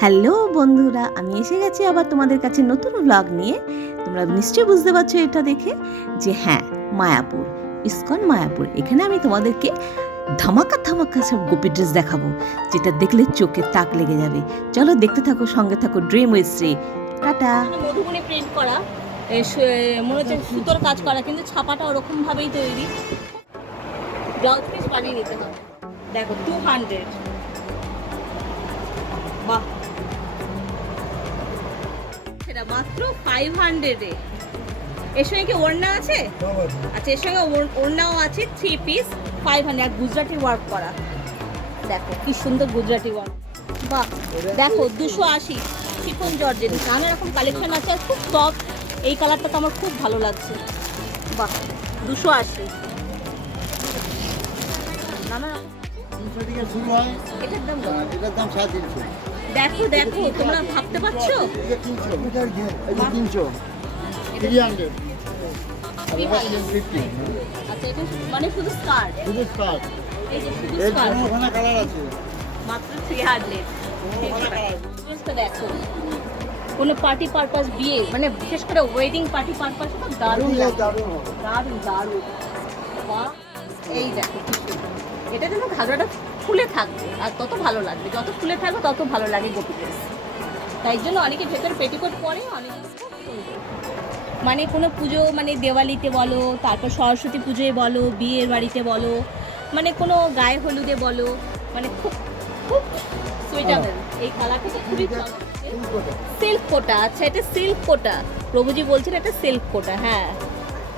Hello বন্ধুরা, আমি এসে গেছি আবার তোমাদের কাছে নতুন ব্লগ নিয়ে। তোমরা নিশ্চয়ই বুঝতে পারছো এটা দেখে যে হ্যাঁ, মায়াপুর, ইসকন মায়াপুর। এখানে আমি তোমাদেরকে ধামাকা ধামাকা সব গোপী ড্রেস দেখাবো, যেটা দেখলে চোখে তাক লেগে যাবে। চলো দেখতে থাকো, সঙ্গে থাকো dream with Shri. Tata. Madhubani print করা, মনে হচ্ছে সুতোর কাজ করা, কিন্তু ছাপাটা ওরকম ভাবেই তৈরি। ব্লাউজ পিস বানিয়ে নিতে হবে। দেখো 200, বাহ, সেটা মাত্র 500-এ। এর সঙ্গে কি ওড়না আছে? আচ্ছা, এর সঙ্গে ওড়নাও আছে। 3 পিস 500। আর গুজরাটি ওয়ার্ক করা, দেখো কি সুন্দর গুজরাটি ওয়ার্ক। বাহ, দেখো 280 শিফন জর্জেট, নানা রকম কালেকশন আছে। আর খুব সফট, এই কালারটা তো আমার খুব ভালো লাগছে। বাহ, 280, নানা রকম। এটার দাম কত? এটার দাম 350। দেখো দেখো, তোমরা ভাবতে পারছো? এটা 300, এই যে 300, 300, আর এটা 350। আচ্ছা, এটা মানে শুধু স্কার্ট? শুধু স্কার্ট, এই যে শুধু এর স্কার্ট, কোনখানে কালার আছে, মাত্র 300। ড্রেসটা দেখো, কোনো পার্টি পারপাস, বিয়ে, মানে বিশেষ করে ওয়েডিং পার্টি পারপাস, তো দারুণ লাগে। দারুণ হবে। দারুণ দারুণ। বাহ, এই দেখো কি সুন্দর। এটা যেন ঘাগরাটা ফুলে থাকবে, আর তত ভালো লাগবে। যত ফুলে থাকবে তত ভালো লাগে গোপী ড্রেস। তাই জন্য অনেকে ভেতরে পেটিকোট পরে, অনেকে খুব সুন্দর। মানে কোনো পুজো, মানে দেওয়ালিতে বলো, তারপর সরস্বতী পুজোয় বলো, বিয়ের বাড়িতে বলো, মানে কোনো গায়ে হলুদে বলো, মানে খুব খুব সুইটেবল। এই কালারটা তো খুবই সিল্ক কোটা। আচ্ছা, এটা সিল্ক কোটা। প্রভুজি বলছেন এটা সিল্ক কোটা। হ্যাঁ,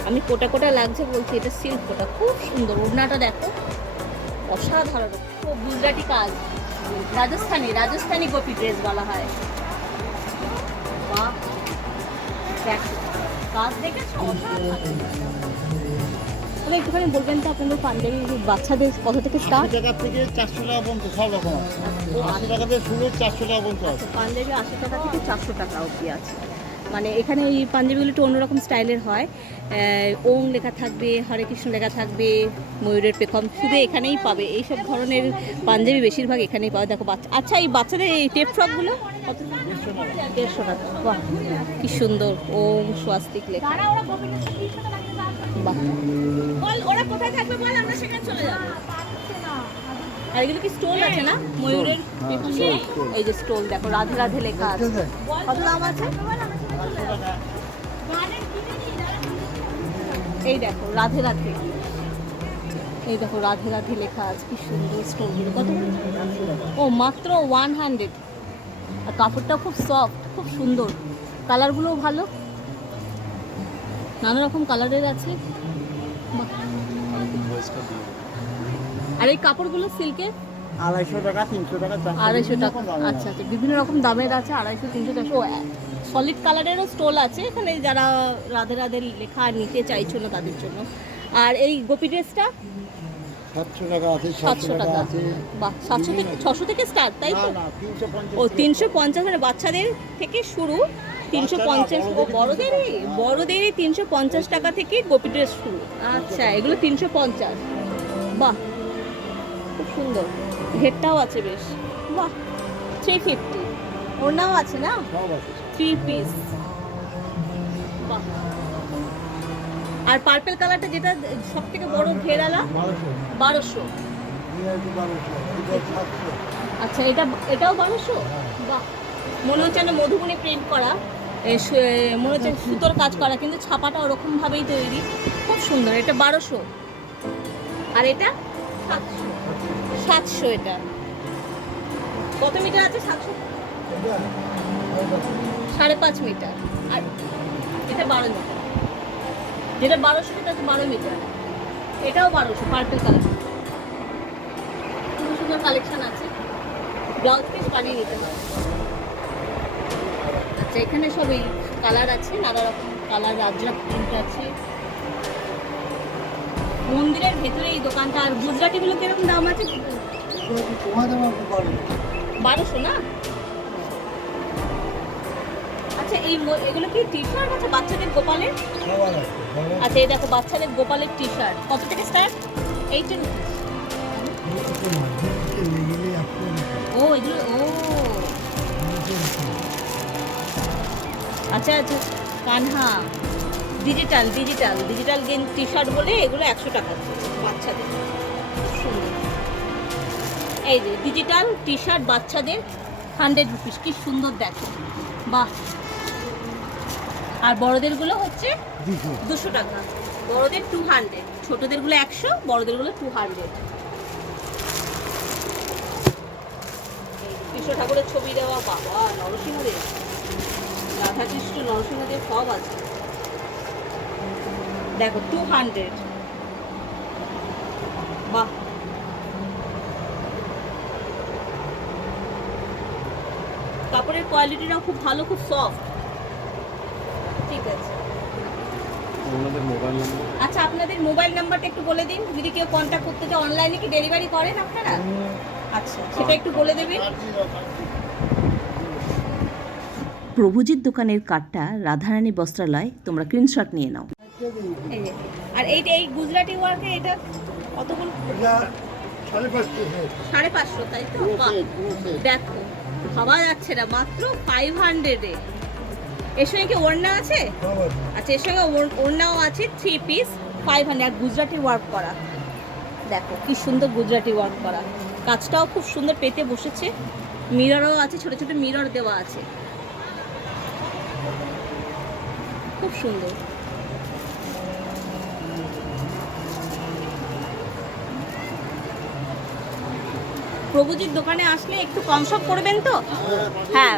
আমি কোটা কোটা লাগছে বলছি, এটা সিল্ক কোটা। খুব সুন্দর। ওড়নাটা দেখো, অসাধারণ। খুব গুজরাটি কাজ, রাজস্থানি গোপী ড্রেস বলা হয়। বাহ, দেখো কাজ দেখেছো, অসাধারণ। তবে একটুখানি বলবেন তো আপনাদের পাঞ্জাবি বাচ্চাদের কত থেকে 80 স্টার্ট? টাকা থেকে 400 টাকা পর্যন্ত সব রকম আছে। 80 টাকা থেকে শুরু, 400 টাকা পর্যন্ত আছে। পাঞ্জাবি 80 টাকা থেকে 400 টাকা অবধি আছে। মানে এখানে এই পাঞ্জাবিগুলো একটু অন্যরকম স্টাইলের হয়। ওম লেখা থাকবে, হরে কৃষ্ণ লেখা থাকবে, ময়ূরের পেখম, শুধু এখানেই পাবে। এইসব ধরনের পাঞ্জাবি বেশিরভাগ এখানেই পাবে। দেখো বাচ্চা, আচ্ছা এই বাচ্চাদের এই টেপ ফ্রকগুলো কত? 150 টাকা। বাহ, কি সুন্দর, ওম স্বাস্তিক লেখা। বাহ, বল ওরা কোথায় থাকবে, বল আমরা সেখানে চলে যাব। আর এগুলো কি স্টোল আছে না ময়ূরের পেখম? এই যে স্টোল, দেখো রাধে রাধে লেখা আছে। কত দাম আছে? এই দেখো রাধে রাধে, এই দেখো রাধে রাধে লেখা আছে। কি সুন্দর স্টোনগুলো। কত? ও মাত্র 100। আর কাপড়টা খুব সফট, খুব সুন্দর। কালারগুলোও ভালো, নানা রকম কালারের আছে। বাহ। আর এই কাপড়গুলো সিল্কের 250 টাকা, 300 টাকা, 250 টাকা। আচ্ছা আচ্ছা, বিভিন্ন রকম দামের আছে। 250, 300, 400। সলিড কালারেরও স্টোল আছে এখানে, যারা রাধে রাধে লেখা নিতে চাইছো না তাদের জন্য। আর এই গোপী ড্রেসটা 700 টাকা আছে, 700 টাকা। আছে। বাহ, 700 থেকে 600 থেকে স্টার্ট, তাই না তো? না, 350। ও 350, মানে বাচ্চাদের থেকে শুরু 350। ও বড়দেরই 350 টাকা থেকে গোপী ড্রেস শুরু। আচ্ছা, এগুলো 350। বাহ, খুব সুন্দর। ঘেরটাও আছে বেশ। বাহ, 350। ওড়নাও আছে না, সব আছে। 3 পিস। বাহ। আর পার্পল কালারটা, যেটা সব থেকে বড় ঘেরালা, 1200। 1200। আচ্ছা, এটাও 1200। বাহ, মনে হচ্ছে না মধুবনী প্রিন্ট করা, মনে হচ্ছে সুতোর কাজ করা, কিন্তু ছাপাটা ওরকম ভাবেই তৈরি। খুব সুন্দর। এটা 1200। আর এটা 700। 700। এটা কত মিটার আছে? 700, 5.5 মিটার। আর এটা 12 মিটার। যেটা 1200 সেটা 12 মিটার। এটাও 1200। পার্পল কালার, খুব সুন্দর কালেকশন আছে। ব্লাউজ পিস বানিয়ে নিতে হবে। আচ্ছা, এখানে সব এই কালার আছে, নানা রকম কালার, রাজরাক প্রিন্ট আছে। মন্দিরের ভেতরে এই দোকানটা। আর গুজরাটিগুলো কিরকম দাম আছে? 1200 না? আচ্ছা, এগুলো কি টি শার্ট আছে বাচ্চাদের গোপালের? আচ্ছা, এই দেখো বাচ্চাদের গোপালের টি শার্ট কত থেকে স্টার্ট? 80 রুপিস। ও এগুলো, ও Bajaj Kanha digital game T shirt বলে এগুলো 100 টাকা বাচ্চাদের। সুন্দর। এই যে ডিজিটাল টি শার্ট বাচ্চাদের 100 রুপিস, কি সুন্দর দেখো, বাহ। আর বড়দেরগুলো হচ্ছে 200 টাকা, বড়দের 200, ছোটদেরগুলো 100, বড়দেরগুলো 200। কৃষ্ণ ঠাকুরের ছবি দেওয়া, বাবা নরসিংহদেব, রাধাকৃষ্ণ নরসিংহদেব সব আছে দেখো, 200, বাহ। কাপড়ের কোয়ালিটিটাও খুব ভালো, খুব সফট। ঠিক আছে, আচ্ছা আপনাদের মোবাইল নাম্বারটা একটু বলে দিন, যদি কেউ কন্ট্যাক্ট করতে চায়। অনলাইনে কি ডেলিভারি করেন আপনারা? আচ্ছা, সেটা একটু বলে দেবেন। প্রভুজির দোকানের কার্ডটা রাধারানী বস্ত্রালয়, তোমরা স্ক্রিনশট নিয়ে নাও। এই যে, আর এই গুজরাটি ওয়ার্কের এটা কতগুলো? 550, তাই তো? বাহ, দেখো ভাবা যাচ্ছে না, মাত্র 500-এ। এর সঙ্গে কি ওড়না আছে? আচ্ছা, এর সঙ্গে ওড়নাও আছে, 3 পিস, 500। আর গুজরাটি ওয়ার্ক করা, দেখো কি সুন্দর গুজরাটি ওয়ার্ক করা, কাজটাও খুব সুন্দর পেতে বসেছে। মিররও আছে, ছোট ছোট মিরর দেওয়া আছে, খুব সুন্দর। প্রভুজির দোকানে আসলে একটু কম সম করবেন তো? হ্যাঁ,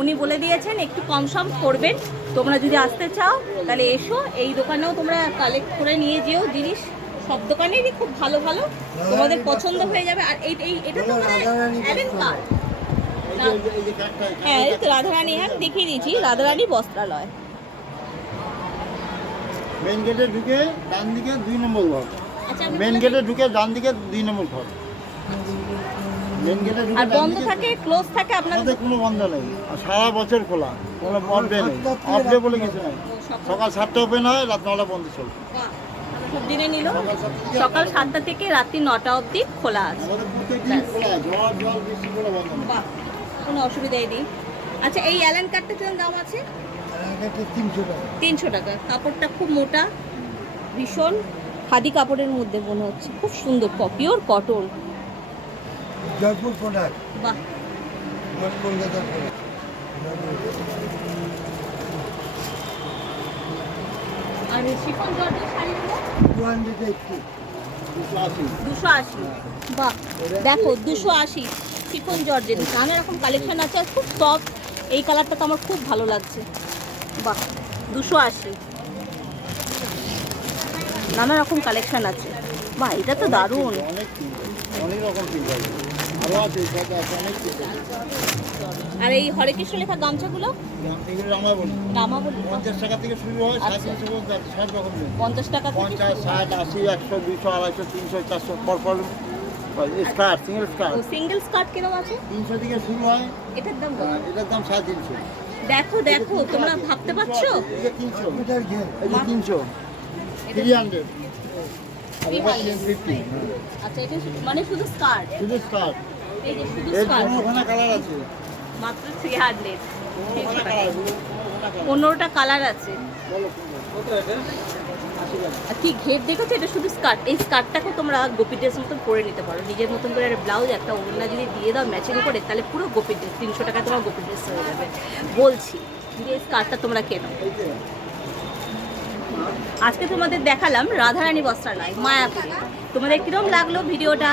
উনি বলে দিয়েছেন একটু কম সম করবেন। তোমরা যদি আসতে চাও তাহলে এসো, এই দোকানেও তোমরা কালেক্ট করে নিয়ে যেও জিনিস। সব দোকানেরই খুব ভালো ভালো, তোমাদের পছন্দ হয়ে যাবে। আর এটা তো অ্যালেন কার্ড, হ্যাঁ এই তো রাধারানী, হ্যাঁ দেখিয়ে দিয়েছি, রাধারানী বস্ত্রালয়। মেন গেটে ঢুকে ডান দিকে 2 নম্বর ঘর। আচ্ছা, মেন গেটে ঢুকে ডান দিকে 2 নম্বর ঘর। মেন গেটে ঢুকে আর বন্ধ থাকে, ক্লোজ থাকে আপনাদের? আমাদের কোনো বন্ধ নেই, আর সারা বছর খোলা, কোনো অফডে নেই, অফডে বলে কিছু নেই। সকাল 7টা ওপেন হয়, রাত 9টা বন্ধ চলে। বাহ, আমরা সব দিনে নিল, সকাল 7টা থেকে রাত্রি 9টা অবধি খোলা আছে। আমাদের প্রত্যেকদিন খোলা, জল বৃষ্টি কোনো বন্ধ নেই। বাহ, কোনো অসুবিধাই নেই। আচ্ছা, এই অ্যালেন কার্ডটা কেমন দাম আছে? 300 টাকা। কাপড়টা খুব মোটা, ভীষণ খাদি কাপড়ের মধ্যে মনে হচ্ছে, খুব সুন্দর, পিওর কটন। জয়পুর প্রোডাক্ট, বাহ, কলকাতার আর শিফন জর্জের শাড়িগুলো 280। বাহ, দেখো 280 শিফন জর্জের, নানা রকম কালেকশন আছে, আর খুব সফট। এই কালারটা তো আমার খুব ভালো লাগছে, বাহ 280, নানা রকম কালেকশন আছে। বাহ, এটা তো দারুণ। অনেক রকম প্রিন্ট আছে, আরও আছে, সাথে আছে অনেক প্রিন্ট আছে। আর এই হরে কৃষ্ণ লেখা গামছাগুলো? এগুলো রামাবলি, রামাবলি 50 টাকা থেকে শুরু হয়, আচ্ছা। 350 পর্যন্ত আছে, 60 রকম প্রিন্ট। 50 টাকা থেকে 50, 60, 80, 100, 200, 250, 300, 400 পরপর স্কার্ট, সিঙ্গেল স্কার্ট ও সিঙ্গেল স্কার্ট কিরকম আছে? 300 থেকে শুরু হয়, এটার দাম কত? আর এটার দাম 350। দেখো দেখো, তোমরা ভাবতে পারছো? এই যে 300, এই যে 300, 300, আর এটা 350। আচ্ছা, এটা মানে শুধু স্কার্ট? শুধু স্কার্ট, এই যে শুধু এর স্কার্ট, 15খানা কালার আছে, মাত্র 300। 15খানা কালার, 15টা কালার আছে। বলো কত এটা? 80 টাকা। আর কি ঘের দেখেছো? এটা শুধু স্কার্ট। এই স্কার্টটাকে তোমরা গোপী ড্রেস মতন পরে নিতে পারো, নিজের মতন করে। একটা ব্লাউজ, একটা ওড়না যদি দিয়ে দাও ম্যাচিং করে, তাহলে পুরো গোপী ড্রেস। 300 টাকা তোমার গোপী ড্রেস হয়ে যাবে, বলছি। যদি এই স্কার্টটা তোমরা কেনো। এই যে আজকে তোমাদের দেখালাম রাধারানী বস্ত্রালয়, মায়াপুরে। তোমাদের কিরকম লাগলো ভিডিওটা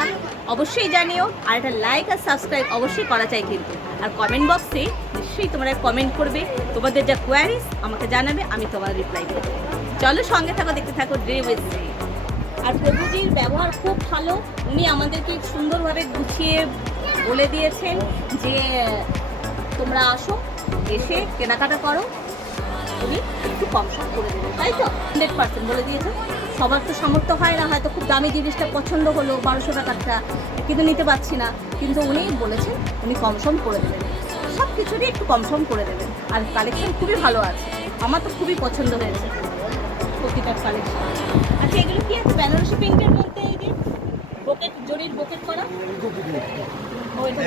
অবশ্যই জানিও, আর একটা লাইক আর সাবস্ক্রাইব অবশ্যই করা চাই কিন্তু। আর কমেন্ট বক্সে নিশ্চয়ই তোমরা কমেন্ট করবে, তোমাদের যা কোয়ারিজ আমাকে জানাবে, আমি তোমার রিপ্লাই দেবো। চলো সঙ্গে থাকো, দেখতে থাকো ডে উইথ ডে। আর প্রভুজির ব্যবহার খুব ভালো, উনি আমাদেরকে সুন্দরভাবে গুছিয়ে বলে দিয়েছেন যে তোমরা আসো, এসে কেনাকাটা করো, উনি একটু কম সম করে দেবেন, তাই তো? 100% বলে দিয়েছে। সবার তো সামর্থ্য হয় না, হয়তো খুব দামি জিনিসটা পছন্দ হলো 1200 টাকারটা, কিন্তু নিতে পারছি না, কিন্তু উনি বলেছেন উনি কম সম করে দেবেন, সব কিছুরই একটু কম সম করে দেবেন। আর কালেকশন খুবই ভালো আছে, আমার তো খুবই পছন্দ হয়েছে প্রতিটার কালেকশন। আচ্ছা, এগুলো কি আছে? বেনারসি প্রিন্টের মধ্যে এই যে বকেট, জরির বকেট করা। ও, এটা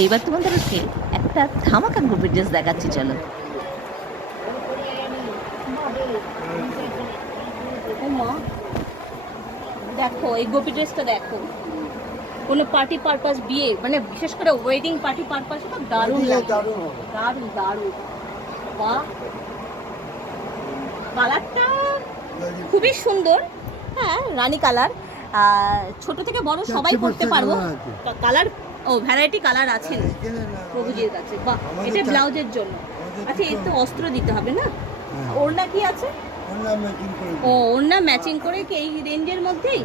এইবার তোমাদেরকে একটা ধামাকা গ্রুপের ড্রেস দেখাচ্ছি, চলো। ও মা, দেখো এই গোপী ড্রেসটা দেখো, কোনো পার্টি পারপাস, বিয়ে মানে বিশেষ করে ওয়েডিং পার্টি পারপাসে তো দারুণ লাগে, দারুণ হবে। দারুণ দারুণ। বাহ, কালারটা খুবই সুন্দর। হ্যাঁ, রানী কালার, ছোট থেকে বড় সবাই পরতে পারবো। কালার, ও ভ্যারাইটি কালার আছে প্রভুজির কাছে। বাহ, এটা ব্লাউজের জন্য। আচ্ছা, এর তো অস্ত্র দিতে হবে না? ওড়না কি আছে? ও, ওড়না ম্যাচিং করে কি এই রেঞ্জের মধ্যেই?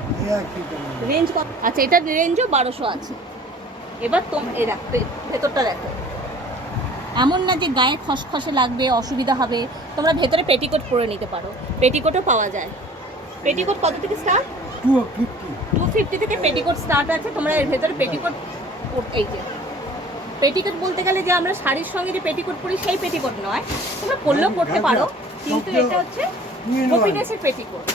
রেঞ্জ কত? আচ্ছা, এটার রেঞ্জও 1200 আছে। এবার এই দেখো, ভেতরটা দেখো, এমন না যে গায়ে খসখসে লাগবে, অসুবিধা হবে। তোমরা ভেতরে পেটিকোট পরে নিতে পারো, পেটিকোটও পাওয়া যায়। পেটিকোট কত থেকে স্টার্ট? 250 থেকে পেটিকোট স্টার্ট আছে। তোমরা এর ভেতরে পেটিকোট, এই যে পেটিকোট বলতে গেলে যে আমরা শাড়ির সঙ্গে যে পেটিকোট পরি সেই পেটিকোট নয়, তোমরা পরলেও পরতে পারো, কিন্তু এটা হচ্ছে গোপী ড্রেসের পেটিকোট।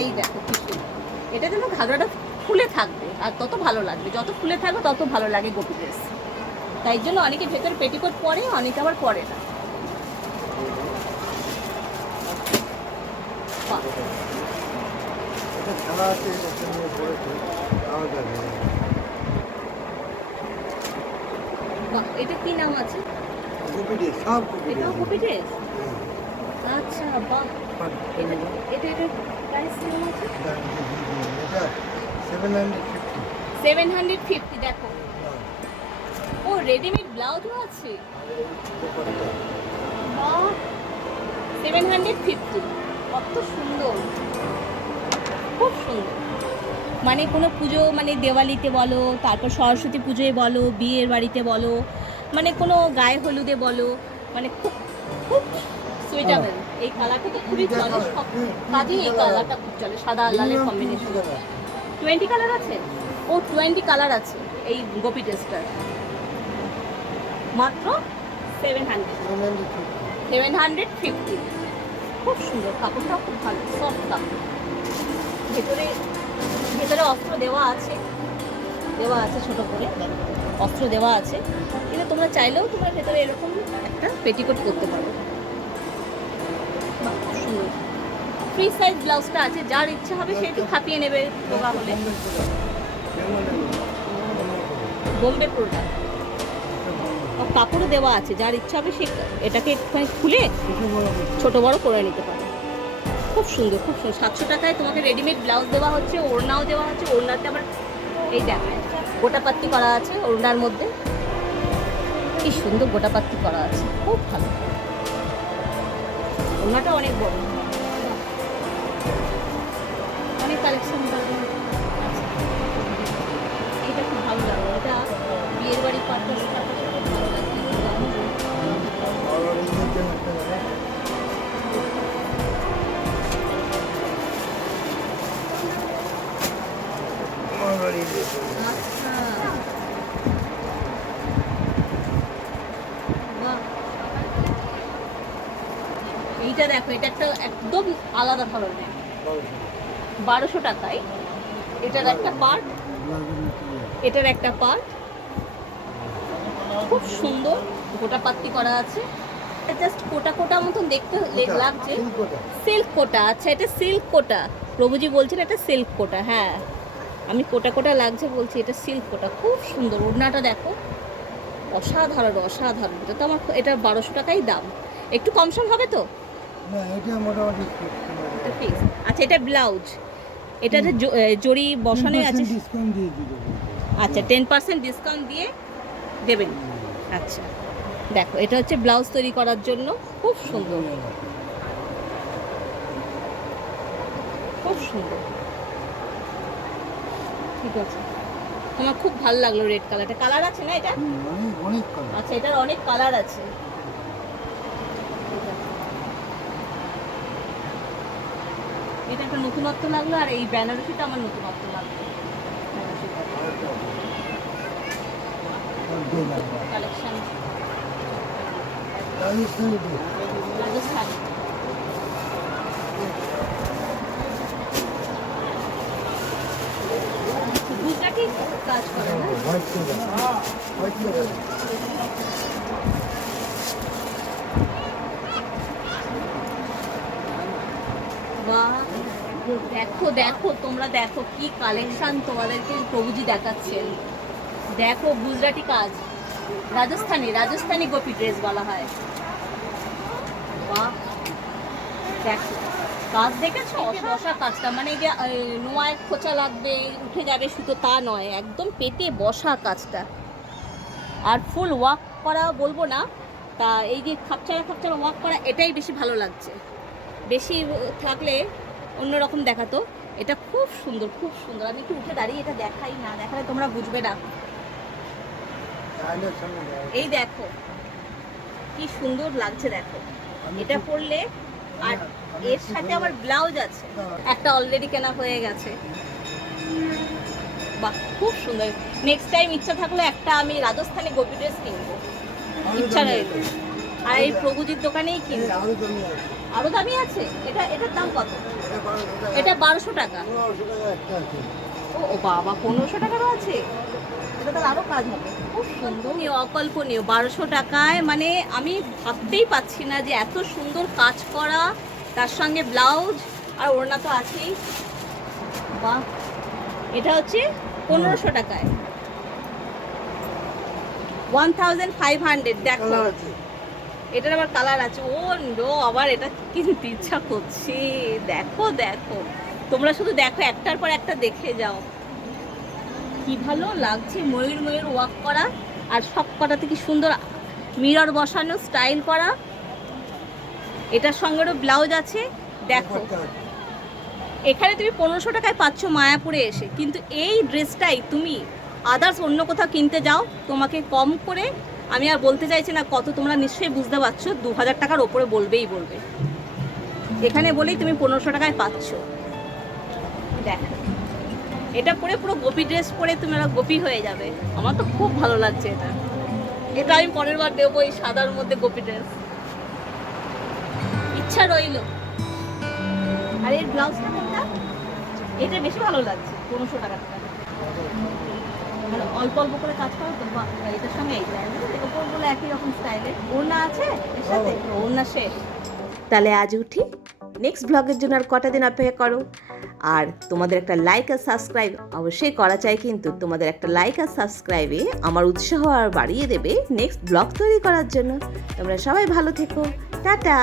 এই দেখো কি সুন্দর। এটা যেন ঘাগরাটা ফুলে থাকবে, আর তত ভালো লাগবে, যত ফুলে থাকবে তত ভালো লাগে গোপী ড্রেস। তাই জন্য অনেকে ভেতরে পেটিকোট পরে, অনেকে আবার পরে না। বাহ, বাহ, এটা কি নাম আছে? এটাও গোপী ড্রেস? আচ্ছা, বাহ, এটা এটা এটা প্রাইস কেমন আছে? 750। দেখো, ও রেডিমেড ব্লাউজও আছে। বাহ, 750, কত সুন্দর, খুব সুন্দর। মানে কোনো পুজো, মানে দেওয়ালিতে বলো, তারপর সরস্বতী পুজোয় বলো, বিয়ের বাড়িতে বলো, মানে কোনো গায়ে হলুদে বলো, মানে খুব খুব সুইটেবল। এই কালারটা তো খুবই চলে, সব কাজেই এই কালারটা খুব চলে, সাদা লালের কম্বিনেশন। 20 কালার আছে? ও 20 কালার আছে এই গোপী ড্রেসটার। মাত্র 750। খুব সুন্দর, কাপড়টাও খুব ভালো, সফট কাপড়। ভেতরে ভেতরে অস্ত্র দেওয়া আছে, ছোট করে অস্ত্র দেওয়া আছে, কিন্তু তোমরা চাইলেও তোমরা ভেতরে এরকম একটা পেটিকোট করতে পারো। বাহ, খুব সুন্দর। ফ্রি সাইজ ব্লাউজটা আছে, যার ইচ্ছা হবে সে একটু খাপিয়ে নেবে দোকা হলে। বোম্বে প্রোডাক্ট, কাপড়ও দেওয়া আছে, যার ইচ্ছা হবে সে এটাকে একটুখানি খুলে ছোট বড় করে নিতে পারে। খুব সুন্দর, খুব সুন্দর। 700 টাকায় তোমাকে রেডিমেড ব্লাউজ দেওয়া হচ্ছে, ওড়নাও দেওয়া হচ্ছে। ওড়নাতে আবার এই দেখো গোটাপাত্তি করা আছে, ওড়নার মধ্যে কি সুন্দর গোটাপাত্তি করা আছে, খুব ভালো। ওড়নাটা অনেক বড়, অনেক কালেকশন। এটা খুব ভালো লাগলো, এটা বিয়ের বাড়ি পারপাস খুব ভালো লাগছে। আচ্ছা, বাহ, এইটা দেখো, এটা একটা একদম আলাদা ধরনের, 1200 টাকায় এটার একটা পার্ট, এটার একটা পার্ট খুব সুন্দর গোটাপাত্তি করা আছে। জাস্ট কোটা কোটা মতন দেখতে লাগছে, সিল্ক কোটা। আচ্ছা, এটা সিল্ক কোটা, প্রভুজি বলছেন এটা সিল্ক কোটা। হ্যাঁ, আমি কোটা কোটা লাগছে বলছি, এটা সিল্ক কোটা, খুব সুন্দর। ওড়নাটা দেখো, অসাধারণ অসাধারণ। এটা তো আমার, এটা 1200 টাকাই দাম। একটু কম সম হবে তো? আচ্ছা, এটা ব্লাউজ, এটাতে জরি বসানো আছে। আচ্ছা, 10% ডিসকাউন্ট দিয়ে দেবেন। আচ্ছা, দেখো, এটা হচ্ছে ব্লাউজ তৈরি করার জন্য, খুব সুন্দর, খুব সুন্দর। ঠিক আছে, আমার খুব ভালো লাগলো রেড কালারটা। কালার আছে না এটা? আচ্ছা, এটার অনেক কালার আছে। এটা একটা নতুনত্ব লাগলো, আর এই বেনারসিটা আমার নতুনত্ব লাগলো। কালেকশন রাজস্থানি, গুজরাটি কাজ করে না? দেখো দেখো তোমরা দেখো কি কালেকশন তোমাদেরকে প্রভুজি দেখাচ্ছেন। দেখো গুজরাটি কাজ, রাজস্থানি গোপী ড্রেস বলা হয়। বাহ, দেখো কাজ দেখেছো, বসা কাজটা, মানে এই যে নোয়ায় খোঁচা লাগবে উঠে যাবে সুতো তা নয়, একদম পেটে বসা কাজটা। আর ফুল ওয়াক করা বলবো না, তা এই যে খাপচারা ওয়াক করা এটাই বেশি ভালো লাগছে। বেশি থাকলে অন্যরকম দেখাতো। এটা খুব সুন্দর, খুব সুন্দর। আমি একটু উঠে দাঁড়িয়ে এটা দেখাই, না দেখালে তোমরা বুঝবে না। এই দেখো কি সুন্দর লাগছে, দেখো এটা পরলে। আর এর সাথে আবার ব্লাউজ আছে, একটা অলরেডি কেনা হয়ে গেছে। বাহ, খুব সুন্দর। নেক্সট টাইম ইচ্ছা থাকলে একটা আমি রাজস্থানি গোপী ড্রেস কিনবো, ইচ্ছা রইল। আর এই প্রভুজির দোকানেই কিনবো। আরো দামি আছে? এটার দাম কত? এটা 1200 টাকা। ও বাবা, 1500 টাকারও আছে? এটা তাহলে আরো কাজ হবে। খুব সুন্দর, অকল্পনীয়। 1200 টাকায়, মানে আমি ভাবতেই পাচ্ছি না যে এত সুন্দর কাজ করা, তার সঙ্গে ব্লাউজ আর ওড়না তো আছেই। বাহ, এটা হচ্ছে 1500 টাকায়, 1500। দেখো এটার আবার কালার আছে। ও নো, আবার এটা কিনতে ইচ্ছা করছে। দেখো দেখো, তোমরা শুধু দেখো, একটার পর একটা দেখে যাও। কি ভালো লাগছে, ময়ূর ওয়াক করা, আর সব কটাতে কি সুন্দর মিরর বসানো, স্টাইল করা। এটার সঙ্গেও ব্লাউজ আছে। দেখো এখানে তুমি 1500 টাকায় পাচ্ছ মায়াপুরে এসে, কিন্তু এই ড্রেসটাই তুমি আদার্স অন্য কোথাও কিনতে যাও, তোমাকে কম করে, আমি আর বলতে চাইছি না কত, তোমরা নিশ্চয়ই বুঝতে পারছো, 2000 টাকার ওপরে বলবে। এখানে বলেই তুমি 1500 টাকায় পাচ্ছ। দেখো এটা পরে পুরো গোপী ড্রেস পরে তুমি গোপী হয়ে যাবে। আমার তো খুব ভালো লাগছে এটা। এটা আমি পরের বার দেবো, এই সাদার মধ্যে গোপী ড্রেস, ইচ্ছা রইল। আর এর ব্লাউজটা কোনটা? এটা বেশি ভালো লাগছে, 1500 টাকা। মানে অল্প অল্প করে কাজ করো তো, এটার সঙ্গে এইটা ওপরগুলো একই রকম স্টাইলের। ওড়না আছে এর সাথে, ওড়না শেষ। তাহলে আজ উঠি, নেক্সট ব্লগের জন্য আর কটা দিন অপেক্ষা করো। আর তোমাদের একটা লাইক আর সাবস্ক্রাইব অবশ্যই করা চাই, কিন্তু তোমাদের একটা লাইক আর সাবস্ক্রাইবে আমার উৎসাহ আর বাড়িয়ে দেবে নেক্সট ব্লগ তৈরি করার জন্য। তোমরা সবাই ভালো থেকো, টাটা।